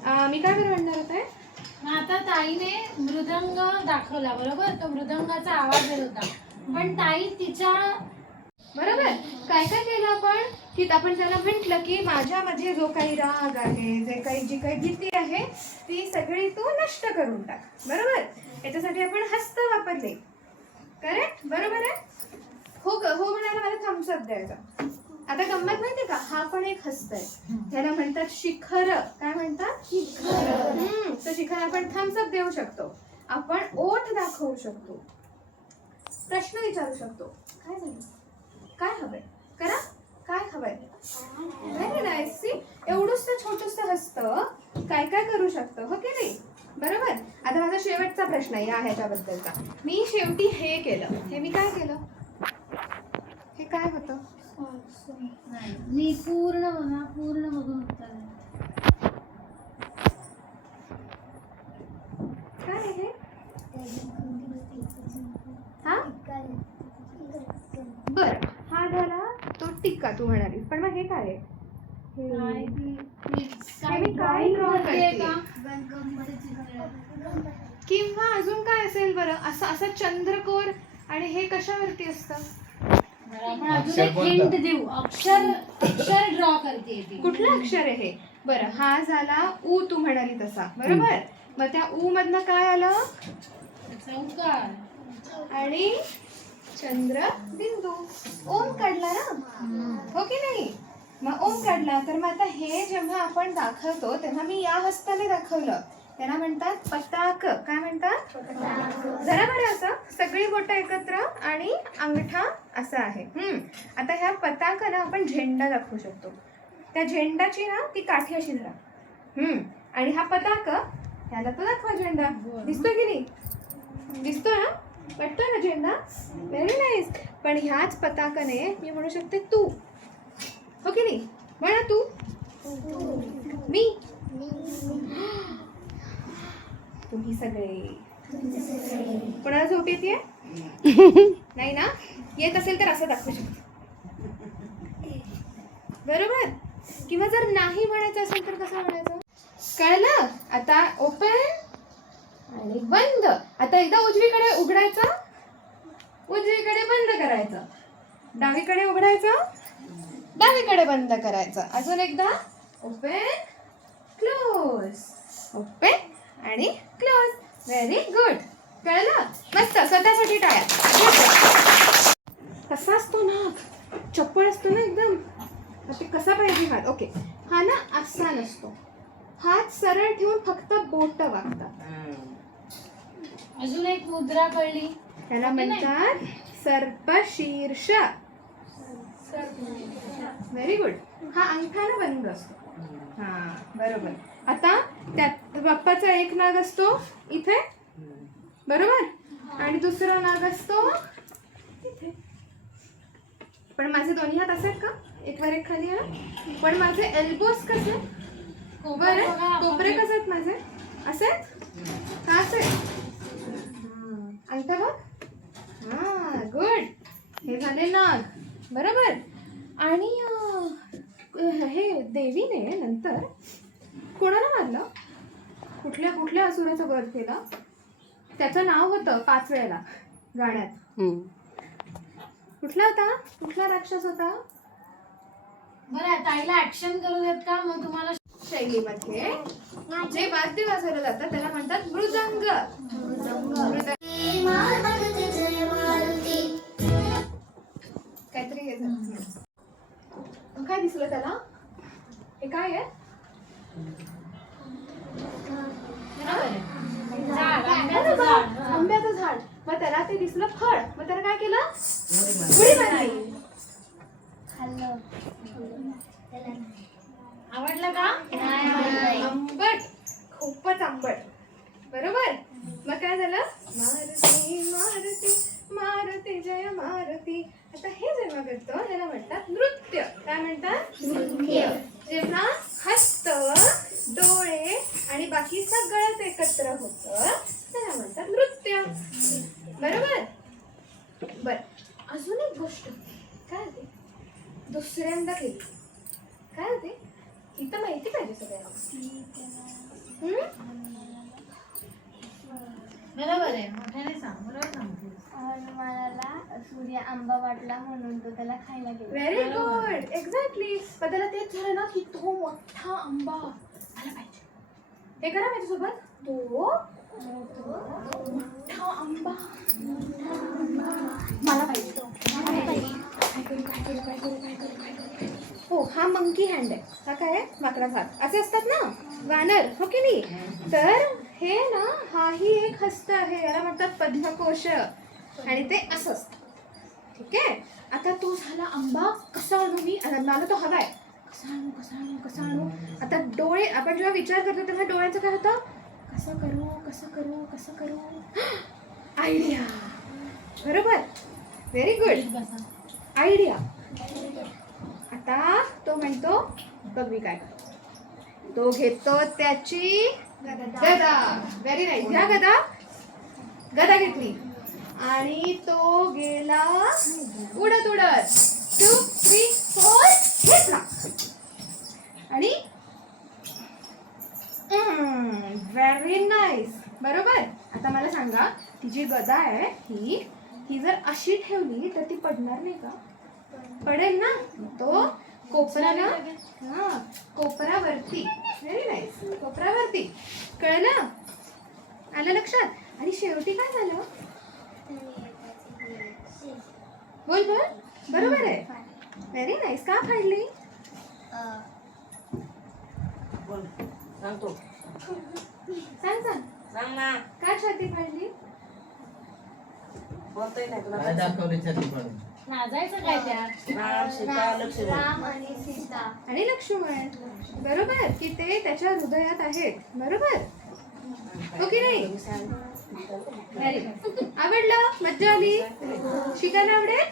मी काय बरं म्हणणार होते, आता ताईने मृदंग दाखवला बरोबर, तो मृदंगाचा आवाज येत होता, पण ताई तिच्या बरोबर काय काय केलं आपण की आपण त्यांना म्हटलं की माझ्यामध्ये जो काही राग आहे, जी काही भीती आहे ती सगळी तू नष्ट करून टाक. बरोबर, याच्यासाठी आपण हस्त वापरले. करेक्ट, बरोबर आहे. हो हो म्हणायला मला थम्सअप द्यायचा. आता गंमत माहितीये का, हा पण एक हस्त आहे, त्याला म्हणतात शिखर. काय म्हणतात? शिखर. तर शिखर आपण थम्सअप देऊ शकतो, आपण ओठ दाखवू शकतो, प्रश्न विचारू शकतो. काय झालं, काय हवंय, करा, काय हवंय. Very nice. सी, एवढंच छोटस हस्त काय काय करू शकतं, हो की नाही. बरोबर. आता माझा शेवटचा प्रश्न आहे या ह्याच्याबद्दलचा. मी शेवटी हे केलं, हे मी काय केलं, हे काय होतं? मी पूर्ण बघून उत्तर काय आहे हे? हा बर, हा झाला तो टिक्का तू म्हणाली, पण मग हे काय आहे? हे मी काय ड्रॉ करते किंवा अजून काय असेल बरं, असं चंद्रकोर, आणि हे कशावरती असतं? हिंट देऊ, अक्षर ड्रॉ करते. कुठलं अक्षर आहे हे? बरं, हा झाला ऊ तू म्हणाली तसा. बरोबर, मग त्या ऊ मधनं काय आलं? चौकार आणि चंद्र बिंदू, ओम काढला ना, हो की नाही. मग ओम काढला, तर मग आता हे जेव्हा आपण दाखवतो तेव्हा मी या हस्ताने दाखवलं, त्याला म्हणतात पताक. काय म्हणतात? जरा बरं, असं सगळी बोटं एकत्र आणि अंगठा असं आहे. आता ह्या पताकाला आपण झेंडा दाखवू शकतो, त्या झेंडाची ना ती काठी अशी धरा, आणि हा पताक ह्याला तो दाखवा झेंडा. दिसतोय की नाही? दिसतोय ना, वाटतोय ना झेंडा. Very nice. पण ह्याच पताकाने मी म्हणू शकते तू, हो की नाही. म्हणा तू, मी, तुम्ही सगळे. कोणाला झोप येते? नाही ना, येत असेल तर असं दाखवू शकतो. बरोबर. किंवा जर नाही म्हणायचं असेल तर कसं म्हणायचं, कळलं? आता ओपन आणि बंद. आता एकदा उजवीकडे उघडायचं, उजवीकडे बंद करायचं, डावीकडे उघडायचं, डावीकडे बंद करायचं. अजून एकदा ओपन क्लोज, ओपन आणि क्लोज. Very good. कळलं? मस्त. स्वतःसाठी टाळ्या. कसा असतो नाक, चप्पल असतो ना एकदम, ते कसा पाहिजे हात. ओके, हा ना असा नसतो, हात सरळ ठेवून फक्त बोट वागतात. अजून एक मुद्रा कळली, त्याला म्हणतात सर्पशीर्ष. Very good. हा अंगठा बंद असतो. हा, बरोबर. आता त्यात बाप्पाचा एक नाग असतो इथे, बरोबर, आणि दुसरा नाग असतो इथे. पण माझे दोन्ही हात असेल का, एक वर एक खाली आहे, पण माझे एल्बोज कसे, कोपरे कसे आहेत माझे, असे का, असे. अंगठा बघ. हा, गुड. हे झाले नाग. बरोबर. आणि हे देवीने नंतर कोणाला मारलं, कुठल्या कुठल्या असुराचा वध केला, त्याचं नाव होतं 5 वेळेला गाण्यात. कुठला होता, कुठला राक्षस होता? बरं, ताईला ऍक्शन करू देत का मग तुम्हाला. शैलीमध्ये जे वाद्य वाजवलं जातं त्याला म्हणतात मृदंग. काहीतरी हे झालं, काय दिसलं त्याला, हे काय आहे? आंब्याचं झाड. मग त्याला ते दिसलं फळ, मग त्याला काय केलं, उडी मारली. आवडलं का? आंबट, खूपच आंबट. बरोबर. मग काय झालं, मारुती मारुती मारुती जय मारुती. आता हे जेव्हा करतो त्याला म्हणतात नृत्य. काय म्हणतात? नृत्य. जेव्हा हस्त, डोळे आणि बाकी सगळंच एकत्र होतं त्याला म्हणतात नृत्य. बरोबर. बर, अजून एक गोष्ट काय होते, दुसऱ्यांदा केली काय होते ही तर माहिती पाहिजे सगळ्यांना. बरोबर आहे, मोठ्याने सांग, बरोबर सांगतेस. हनुमानाला सूर्य आंबा वाटला म्हणून तो त्याला खायला गेला. Very good, exactly. पण त्याला तेच झालं ना की तो मोठा आंबा आला पाहिजे. हे करा माझ्यासोबत. तो मोठा आंबा मला पाहिजे. काय करू, काय करू, काय करू, काय करू, काय करू? हो, हा मंकी हँड आहे. हा काय आहे? माकडाचा हात. असे असतात ना वानर, हो की नाही? तर हे ना, हाही एक हस्त आहे. याला म्हणतात पद्मकोश. आणि ते असं असतं. ठीक आहे. आता तो झाला आंबा. कसा आणू मी? मला तो हवाय. कसा आणू, कसा आणू, कसा आणू? आता डोळे, आपण जेव्हा विचार करतो तेव्हा डोळ्याचं काय होतं? कसं करू, कसं करू, कसं करू? आयडिया. बरोबर, व्हेरी गुड. बसा. आयडिया. आता तो म्हणतो बघ मी काय करतो. तो घेतो त्याची गदा. Very nice. घ्या गदा. गदा घेतली आणि तो गेला उडत उडत. 2, 3, 4 घेतला आणि व्हेरी नाईस. बरोबर. आता मला सांगा, ती जी गदा आहे ही जर अशी ठेवली तर ती पडणार नाही का? पडेल ना. तो कोपराला, हा कोपरावरती. Very nice. कोपरावरती. कळलं? आलं लक्षात? आणि शेवटी काय झालं? बोल बोल. बरोबर आहे. Very nice. का फाडली? बोल सांगतो. सांग सांग. सांग ना. का छाती फाडली? बोलतोय नाही तुला. काय दाखवले छाती फाडून? नाचायचं काय त्यात? राम सीता लक्ष्मण. राम आणि सीता. आणि लक्ष्मण. बरोबर, की ते त्याच्या हृदयात आहेत. बरोबर, हो की नाही? Very good. आवडलं? मज्जा आली? शिकायला आवडेल?